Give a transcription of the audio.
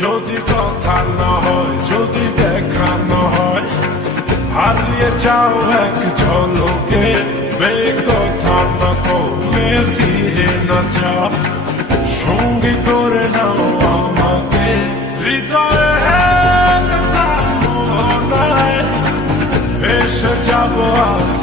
যদি কথা না হয়, যদি দেখা না হয়, হারিয়ে যাও এক ঝলকে। বেকথা না করলে ফিরে না যাও, সঙ্গী করে নাও আমাকে। হৃদয়ে এসে যাবো আজ